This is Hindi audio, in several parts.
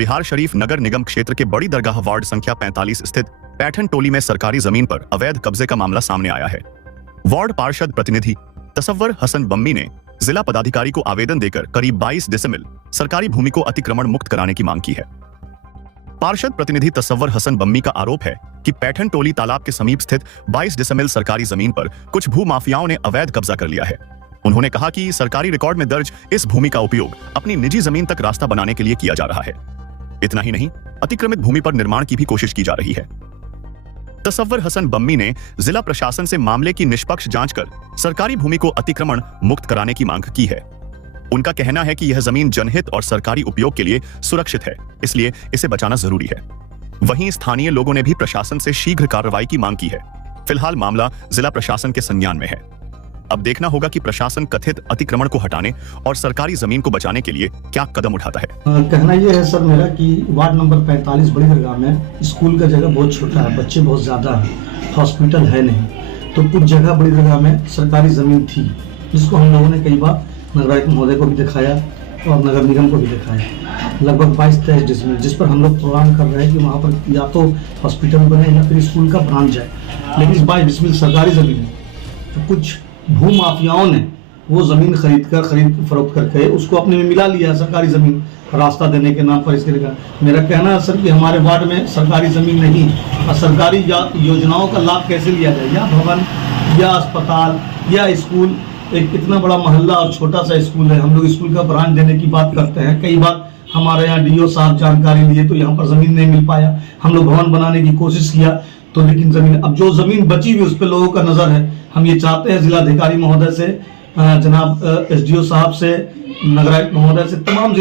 बिहार शरीफ नगर निगम क्षेत्र के बड़ी दरगाह वार्ड संख्या 45 स्थित पैठन टोली में सरकारी जमीन पर अवैध कब्जे का मामला सामने आया है। वार्ड पार्षद प्रतिनिधि तसव्वर हसन बम्मी ने जिला पदाधिकारी को आवेदन देकर करीब 22 डेसिमल सरकारी भूमि को अतिक्रमण मुक्त कराने की मांग की है। पार्षद प्रतिनिधि तसव्वर हसन बम्मी का आरोप है कि पैठन टोली तालाब के समीप स्थित 22 डेसिमल सरकारी जमीन पर कुछ भू माफियाओं ने अवैध कब्जा कर लिया है। उन्होंने कहा कि सरकारी रिकॉर्ड में दर्ज इस भूमि का उपयोग अपनी निजी जमीन तक रास्ता बनाने के लिए किया जा रहा है। इतना ही नहीं, अतिक्रमित भूमि पर निर्माण की भी कोशिश की जा रही है। तसव्वर हसन बम्मी ने जिला प्रशासन से मामले की निष्पक्ष जांच कर सरकारी भूमि को अतिक्रमण मुक्त कराने की मांग की है। उनका कहना है कि यह जमीन जनहित और सरकारी उपयोग के लिए सुरक्षित है, इसलिए इसे बचाना जरूरी है। वहीं स्थानीय लोगों ने भी प्रशासन से शीघ्र कार्रवाई की मांग की है। फिलहाल मामला जिला प्रशासन के संज्ञान में है। अब देखना होगा कि प्रशासन कथित अतिक्रमण को हटाने और सरकारी जमीन को बचाने के लिए क्या कदम उठाता है। कहना यह है सर मेरा कि वार्ड नंबर 45 बड़ी दरगाह में स्कूल का जगह बहुत छोटा है, बच्चे बहुत ज़्यादा हैं, हॉस्पिटल है नहीं, तो कुछ जगह बड़ी दरगाह में सरकारी ज़मीन थी, जिसको हम लोगों ने कई बार नगरायुक्त महोदय को भी दिखाया और नगर निगम को भी दिखाया। लगभग 22-23 डिसमिल, जिस पर हम लोग प्रोग्राम कर रहे हैं कि वहाँ पर या तो हॉस्पिटल बने या फिर स्कूल का ब्रांच जाए, लेकिन 22 डिसमिल सरकारी ज़मीन है। तो कुछ भू माफियाओं ने वो ज़मीन खरीद फरोख्त करके उसको अपने में मिला लिया, सरकारी ज़मीन रास्ता देने के नाम पर। इसके लिए मेरा कहना है सर कि हमारे वार्ड में सरकारी ज़मीन नहीं और सरकारी योजनाओं का लाभ कैसे लिया जाए, या भवन या अस्पताल या स्कूल। एक इतना बड़ा मोहल्ला और छोटा सा स्कूल है, हम लोग स्कूल का ब्रांच देने की बात करते हैं। कई बार हमारे यहाँ डीओ साहब जानकारी लिए तो यहाँ पर ज़मीन नहीं मिल पाया, हम लोग भवन बनाने की कोशिश किया तो लेकिन ज़मीन, अब जो ज़मीन बची हुई उस पर लोगों का नज़र है। हम ये चाहते हैं जिलाधिकारी महोदय से, जनाब एसडीओ साहब से, नगरायुक्त महोदय से, तमाम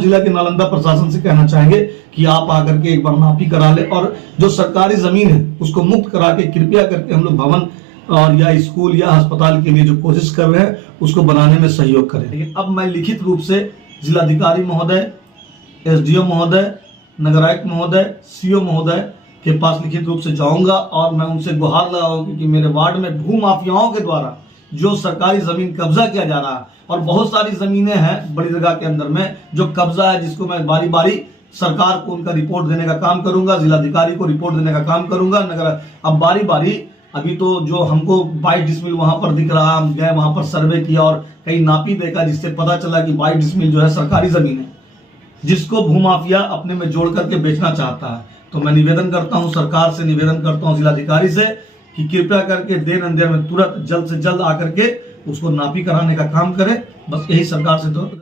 जिला के नालंदा प्रशासन से कहना चाहेंगे कि आप आकर के एक बार नापी करा ले और जो सरकारी ज़मीन है उसको मुक्त करा के कृपया करके हम लोग भवन और या स्कूल या अस्पताल के लिए जो कोशिश कर रहे हैं उसको बनाने में सहयोग करें। लेकिन अब मैं लिखित रूप से जिलाधिकारी महोदय, एसडीओ महोदय, नगरायुक्त महोदय, सीओ महोदय के पास लिखित रूप से जाऊंगा और मैं उनसे गुहार लगाऊंगी कि मेरे वार्ड में भू माफियाओं के द्वारा जो सरकारी ज़मीन कब्जा किया जा रहा है, और बहुत सारी ज़मीनें हैं बड़ी दरगाह के अंदर में जो कब्जा है, जिसको मैं बारी बारी सरकार को उनका रिपोर्ट देने का काम करूंगा, जिलाधिकारी को रिपोर्ट देने का काम करूंगा। अब बारी बारी, अभी तो जो हमको 22 डिसमिल वहां पर दिख रहा, हम गए वहां पर सर्वे किया और कहीं नापी देखा, जिससे पता चला कि 22 डिसमिल जो है सरकारी ज़मीन है, जिसको भूमाफिया अपने में जोड़ करके बेचना चाहता है। तो मैं निवेदन करता हूं, सरकार से निवेदन करता हूं, जिलाधिकारी से, कि कृपया करके देर अंधेर में तुरंत जल्द से जल्द आकर के उसको नापी कराने का काम करें। बस यही सरकार से तो